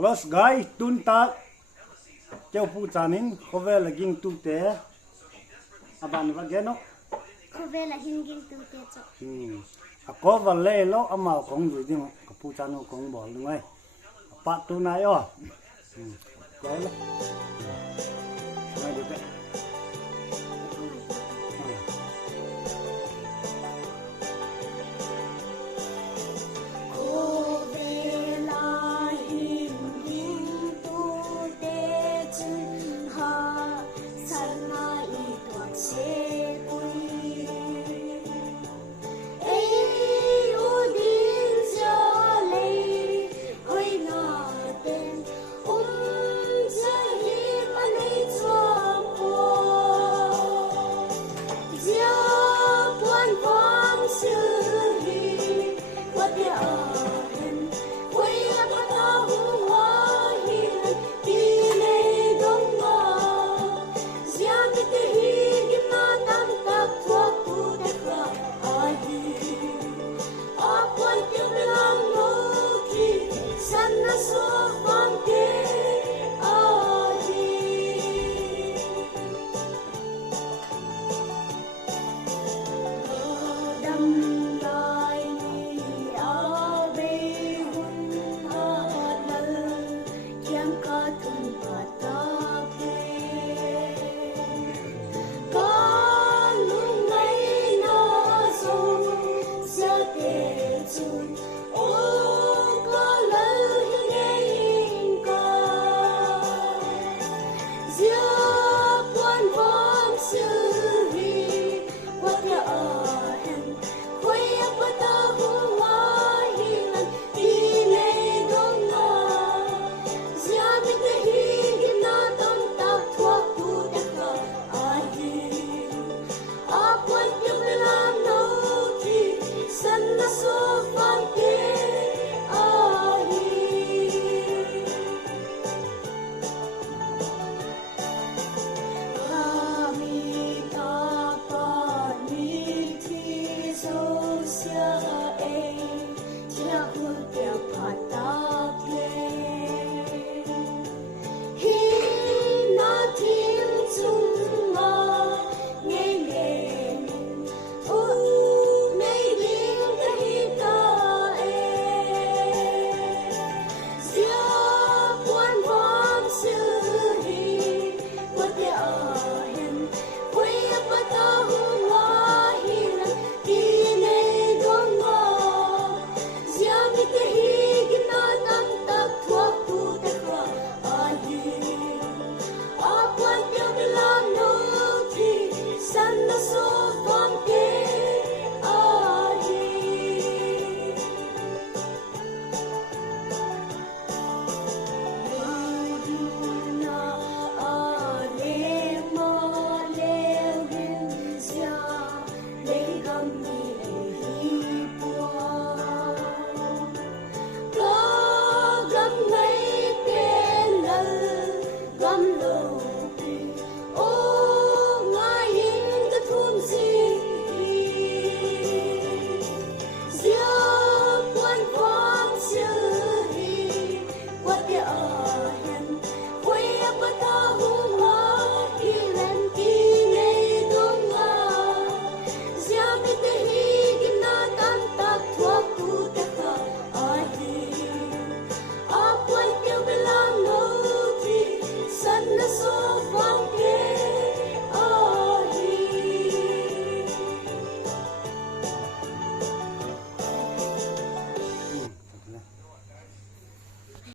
Alos guy tun ta kêu phụ chanin khove là ging tu te aban va geno khove là hin ging tu te cho a ko va le lo ama kong du ding ka phụ chan no kong bol ngai pa tu nai o cái này được đấy